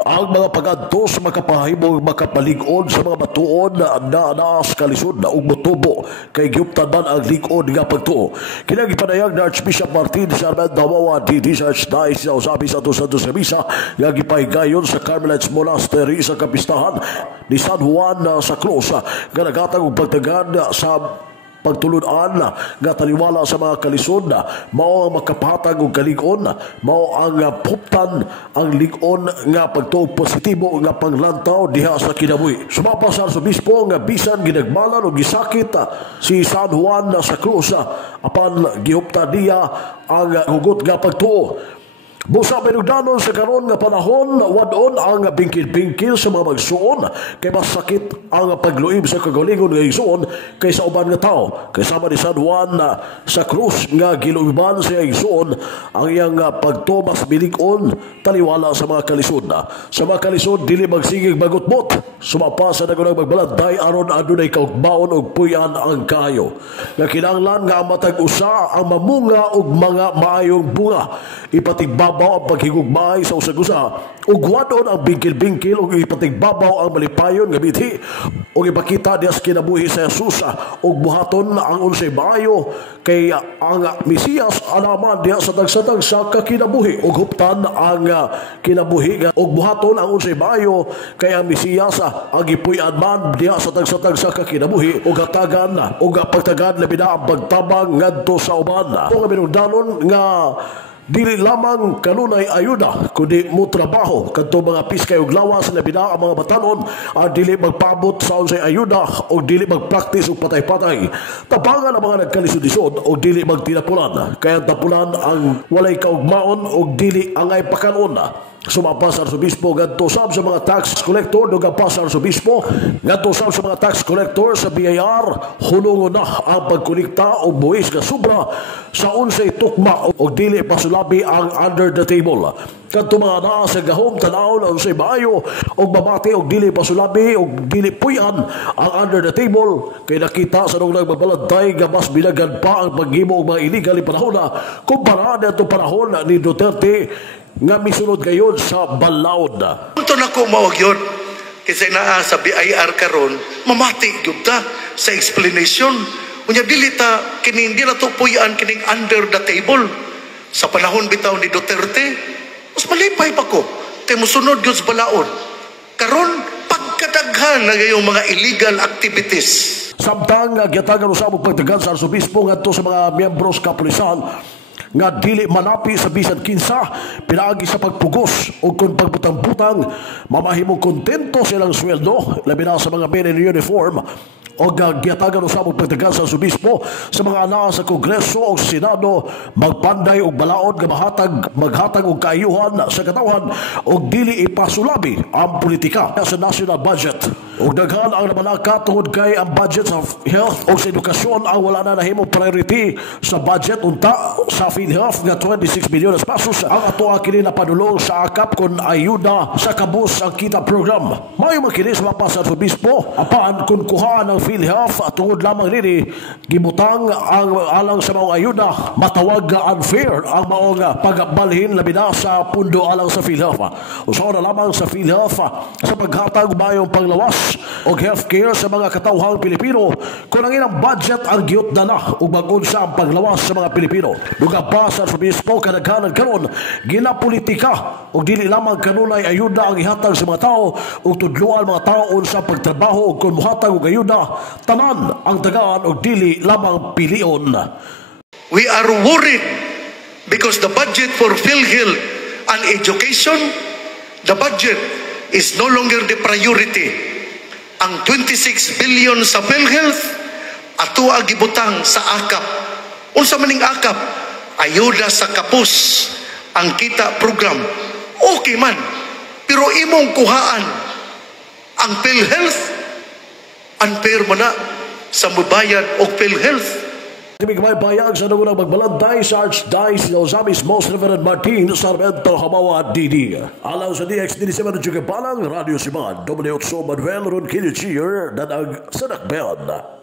Ang mga pagadtos makapahimong makapalig-on sa mga batuon na naas kalisod na ugmotubo kay giuptanan ang lig-on nga pagtuo. Kinagipanayag na Archbishop Martin Sarmen Dawawa di Research Dice sa usabi sa Santo Misa nga gipahigayon sa Carmelites Monastery sa kapistahan ni San Juan sa Cruz nga nagatag og pagtagan sa pagtulunan nga taliwala sa mga kalisod mao ang makapahatag og kalig-on, mao ang puptan ang lig-on nga pagtuog positibo nga panglantaw diha sa kinabuhi. Sumapa sa Arsobispo nga bisan ginagmalan o gisakit si San Juan sa Cruz apan gihuptan niya ang hugot nga pagtuo. Busa pinugdanon sa karon nga panahon wadon ang bingkil-bingkil sa mga magsuon kay mas sakit ang pagluib sa kagalingon nga igsuon kaysa uban nga tao. Kasama ni San Juan sa Cruz nga giluiban sa igsuon ang iyang pagtumas bilig-on taliwala sa mga kalisod. Sa mga kalisod dili magsigig bagutbot, sumapa sa nagunang magbalanday aron adunay kaugmaon og puyan ang kayo. Nga kinahanglan nga matag usa ang mamunga og mga maayong bunga. Ipatigbabaw ang paghigugmaay sa usag-usa ug wadon ang bingkil-bingkil ug ipatigbabaw ang malipayon nga bithi ug ipakita diha sa kinabuhi sa Jesus ug buhaton ang unsay maayo kay ang Mesiyas alaman diha sa dagsatag sa kakinabuhi ug huptan ang kinabuhi ug buhaton ang unsay maayo kay ang Mesiyas ang gipuy-an man diha sa dagsatag sa kakinabuhi ug hatagan ug pagtagad labi na ang pagtabang ngadto sa uban. Ug binungdanon nga dili lamang kanunay ayuda kundi mo trabaho kadto mga piskay ug lawas labi na ang mga batanon dili magpaabot sa unsay ayuda o dili magpractice og patay-patay. Tabangan ang mga nagkalisod-lisod o dili magtinapulan kaya tapulan ang walay kaugmaon o dili angay pakanon. Sumapa sa Arsobispo ngadto sab sa mga tax collector dugang pa sa Arsobispo ngadto sab sa mga tax collector sa BIR hulungon na ang pagkolekta og buwis nga sobra sa unsay tukma og dili pasulabi ang under the table. Kadto mga naa sa gahom tan-aw na unsay maayo og babati og dili pasulabi og dili puy-an ang under the table kay nakita sa nung nagbabalantay nga mas bilagan pa ang paghimo og mga illegal panahon kumpara na itong panahon ni Duterte nga misunod gayon sa balaod. Punto na ko mawag yun. Kasi naa sa BIR karon mamati yun ta sa explanation. Unya dili ta kining dila to puyan kining under the table. Sa panahon bitaw ni Duterte, mas malipay pa ko. Kay musunod yun sa balaod. Karon pagkadaghan na gayong mga illegal activities. Samtang gyatagan usab og pagtagan sa Arsobispo ngadto sa mga miyembro sa kapulisan nga dili manapi sa bisan kinsa pinaagi sa pagpugos o kung pagbutang-butang mamahimong kontento silang sweldo labi na sa mga men in uniform o gyatagan usab og pagtagan sa Arsobispo sa mga anaa sa Kongreso o Senado magpanday og balaod nga maghatag og kaayuhan sa katawhan og dili ipasulabi ang politika sa national budget. Og daghan ang namalaka tungod kay ang budget sa health o sa edukasyon ang wala na nahimong priority sa budget unta sa PhilHealth nga 26 milyon pesos ang ato kini napadulong sa akap kon ayuda sa kabus ang kita program. Mayo makinis mapa sa Arsobispo apan kun kuhaan ang PhilHealth tungod lamang nini gibutang ang alang sa mga ayuda matawag nga unfair ang maong pagbalhin labi na sa pundo alang sa PhilHealth. Usaw na lamang sa PhilHealth sa paghatag mayong panglawas o healthcare sa mga katawhang Pilipino kung ang ilang budget ang giyot na o bagon sa ang paglawas sa mga Pilipino. Dugang pa sa Arsobispo kadaghanan karon ginapolitika o dili lamang kanunay ayuda ang ihatag sa mga tao o tudluan mga tao sa pagtrabaho o kung muhatag og ayuda tanan ang tagaan o dili lamang pilion. We are worried because the budget for PhilHealth and education, the budget is no longer the priority. Ang 26 billion sa PhilHealth ato gibutang sa akap. Unsa maning akap? Ayuda sa kapos ang kita program. Okay man. Pero imong kuhaan ang PhilHealth unfair mo na sa mubayad og PhilHealth. May bayag sa nagunang magbalantay sa Archdiocese of Ozamis Most Reverend Martin Sarmiento Hamawa DD. Alang sa DX-17 Jugabalang Radio Siman, Dominio Manuel Ronquillo Cheer, Danag Sanakben.